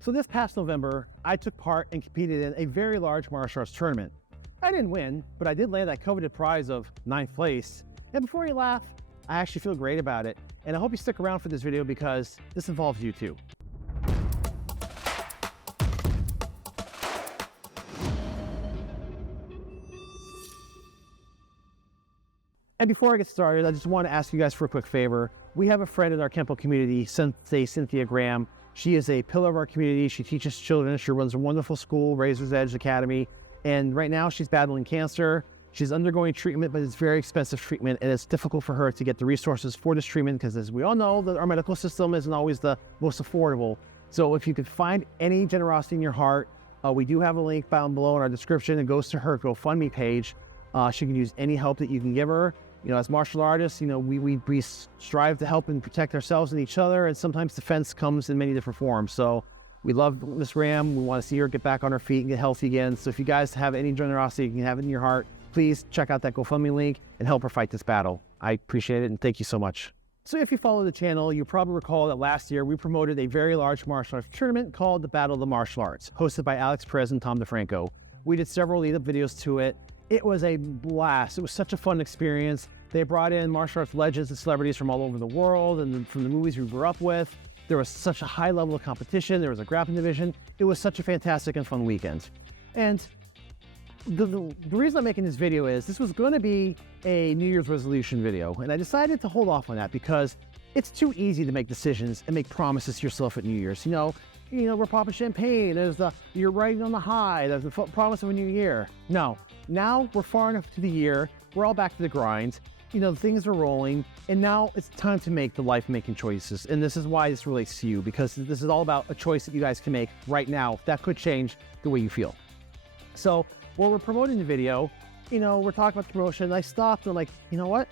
So this past November, I took part and competed in a very large martial arts tournament. I didn't win, but I did land that coveted prize of 9th place. And before you laugh, I actually feel great about it. And I hope you stick around for this video because this involves you too. And before I get started, I just want to ask you guys for a quick favor. We have a friend in our Kenpo community, Sensei Cynthia. She is a pillar of our community. She teaches children. She runs a wonderful school, Razor's Edge Academy. And right now she's battling cancer. She's undergoing treatment, but it's very expensive treatment, and it's difficult for her to get the resources for this treatment because, as we all know, our medical system isn't always the most affordable. So if you could find any generosity in your heart, we do have a link down below in our description. It goes to her GoFundMe page. She can use any help that you can give her. You know, as martial artists, you know, we strive to help and protect ourselves and each other, and sometimes defense comes in many different forms. So we love Miss Ram. We want to see her get back on her feet and get healthy again. So if you guys have any generosity, you can have it in your heart, please check out that GoFundMe link and help her fight this battle. I appreciate it, and thank you so much. So if you follow the channel, you probably recall that last year we promoted a very large martial arts tournament called the Battle of the Martial Arts, hosted by Alex Perez and Tom DeFranco. We did several lead-up videos to it. It was a blast. It was such a fun experience. They brought in martial arts legends and celebrities from all over the world and from the movies we grew up with. There was such a high level of competition. There was a grappling division. It was such a fantastic and fun weekend. And the reason I'm making this video is this was going to be a New Year's resolution video. And I decided to hold off on that because it's too easy to make decisions and make promises to yourself at New Year's. You know, we're popping champagne. There's you're riding on the high. There's the promise of a new year. No, now we're far enough to the year. We're all back to the grind. You know, things are rolling, and now it's time to make the life-making choices. And this is why this relates to you, because this is all about a choice that you guys can make right now that could change the way you feel. So while we're promoting the video, you know, we're talking about the promotion, and I stopped and I'm like, you know what?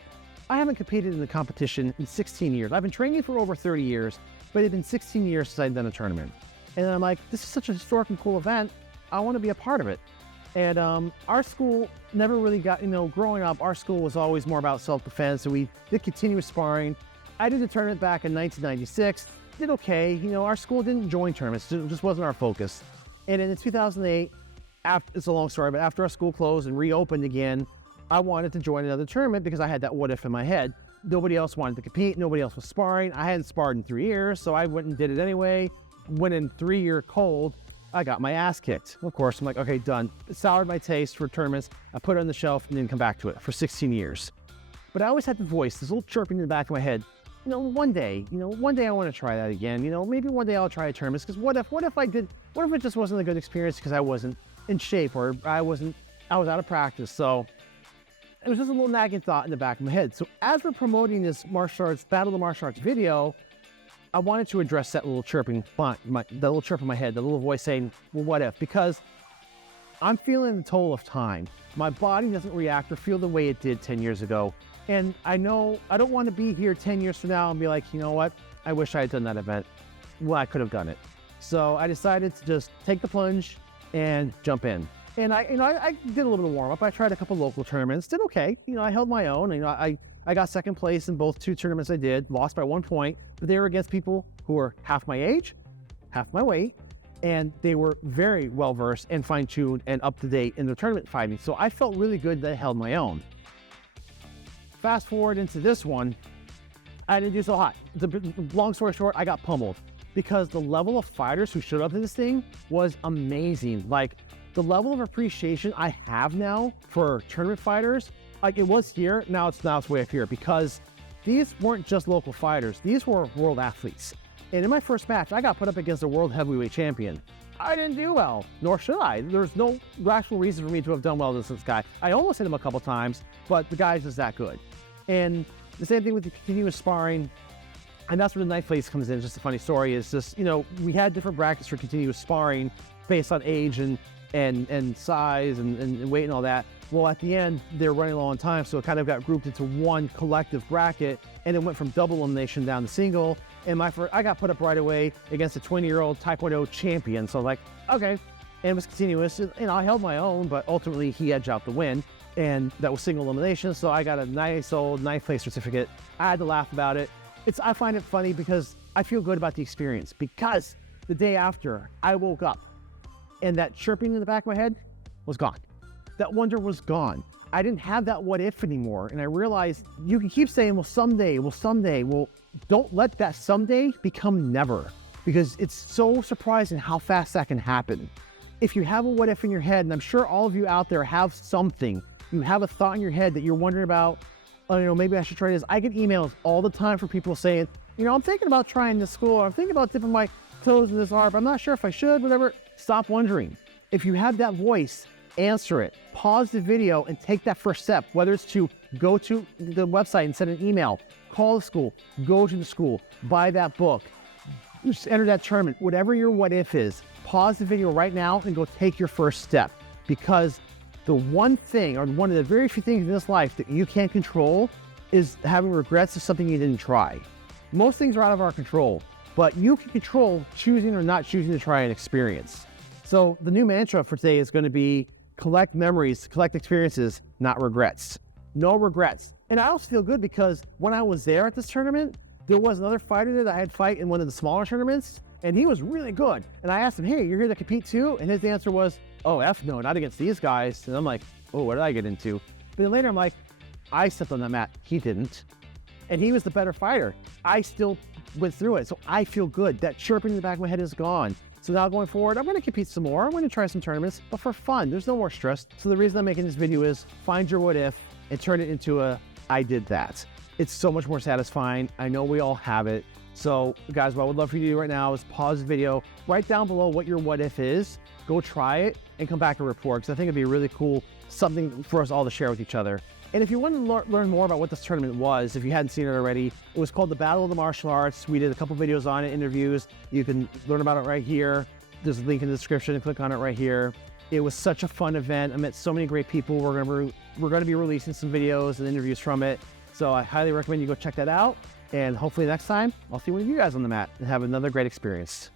I haven't competed in the competition in 16 years. I've been training for over 30 years, but it's been 16 years since I've done a tournament. And then I'm like, this is such a historic and cool event. I want to be a part of it. And our school never really got, you know, growing up, our school was always more about self-defense, and we did continuous sparring. I did a tournament back in 1996, did okay. You know, our school didn't join tournaments, it just wasn't our focus. And in 2008, it's a long story, but after our school closed and reopened again, I wanted to join another tournament because I had that what if in my head. Nobody else wanted to compete, nobody else was sparring. I hadn't sparred in 3 years, so I went and did it anyway. Went in 3-year cold. I got my ass kicked. Of course, I'm like, okay, done. It soured my taste for tournaments. I put it on the shelf and didn't come back to it for 16 years. But I always had the voice, this little chirping in the back of my head. You know, one day I want to try that again. You know, maybe one day I'll try a tournament, because what if it just wasn't a good experience because I wasn't in shape or I was out of practice. So it was just a little nagging thought in the back of my head. So as we're promoting this martial arts, Battle of the Martial Arts video, I wanted to address that little chirping, that little chirp in my head, the little voice saying, well, what if? Because I'm feeling the toll of time. My body doesn't react or feel the way it did 10 years ago. And I know I don't want to be here 10 years from now and be like, you know what? I wish I had done that event. Well, I could have done it. So I decided to just take the plunge and jump in. And I did a little bit of warm up. I tried a couple local tournaments, did okay. You know, I held my own. You know, I got second place in both 2 tournaments I did, lost by 1 point, but they were against people who were half my age, half my weight, and they were very well-versed and fine-tuned and up-to-date in their tournament fighting. So I felt really good that I held my own. Fast forward into this one, I didn't do so hot. Long story short, I got pummeled because the level of fighters who showed up to this thing was amazing. Like, the level of appreciation I have now for tournament fighters, like it was here, now it's way up here, because these weren't just local fighters, these were world athletes. And in my first match, I got put up against a world heavyweight champion. I didn't do well, nor should I. There's no actual reason for me to have done well against this guy. I almost hit him a couple times, but the guy's just that good. And the same thing with the continuous sparring, and that's where the 9th place comes in. It's just a funny story. It's just, you know, we had different brackets for continuous sparring based on age and size and weight and all that. Well, at the end, they're running low on time, so it kind of got grouped into one collective bracket, and it went from double elimination down to single. And I got put up right away against a 20-year-old Taekwondo champion. So like, okay, and it was continuous. And I held my own, but ultimately he edged out the win, and that was single elimination. So I got a nice old 9th place certificate. I had to laugh about it. I find it funny because I feel good about the experience, because The day after, I woke up and that chirping in the back of my head was gone. That wonder was gone. I didn't have that what if anymore. And I realized you can keep saying, well, someday. Well, don't let that someday become never, because it's so surprising how fast that can happen. If you have a what if in your head, and I'm sure all of you out there have something, you have a thought in your head that you're wondering about, oh, maybe I should try this. I get emails all the time from people saying, I'm thinking about trying this school. I'm thinking about dipping my toes in this art, but I'm not sure if I should, whatever. Stop wondering. If you have that voice, answer it. Pause the video and take that first step, whether it's to go to the website and send an email, call the school, go to the school, buy that book, just enter that tournament, whatever your what if is. Pause the video right now and go take your first step, because the one thing, or one of the very few things in this life that you can't control, is having regrets of something you didn't try. Most things are out of our control, but you can control choosing or not choosing to try an experience. So the new mantra for today is going to be collect memories, collect experiences, not regrets. No regrets. And I also feel good because when I was there at this tournament, there was another fighter there that I had fight in one of the smaller tournaments, and he was really good. And I asked him, hey, you're here to compete too? And his answer was, oh, F no, not against these guys. And I'm like, oh, what did I get into? But then later I'm like, I stepped on that mat. He didn't. And he was the better fighter. I still went through it. So I feel good. That chirping in the back of my head is gone. So now going forward, I'm going to compete some more. I'm going to try some tournaments, but for fun. There's no more stress. So the reason I'm making this video is find your what if and turn it into a I did that. It's so much more satisfying. I know we all have it. So guys, what I would love for you to do right now is pause the video, write down below what your what if is, go try it, and come back and report, because I think it'd be really cool, something for us all to share with each other. And if you want to learn more about what this tournament was, if you hadn't seen it already, it was called the Battle of the Martial Arts. We did a couple videos on it, interviews. You can learn about it right here. There's a link in the description, click on it right here. It was such a fun event. I met so many great people. We're going to be releasing some videos and interviews from it. So I highly recommend you go check that out. And hopefully next time, I'll see one of you guys on the mat and have another great experience.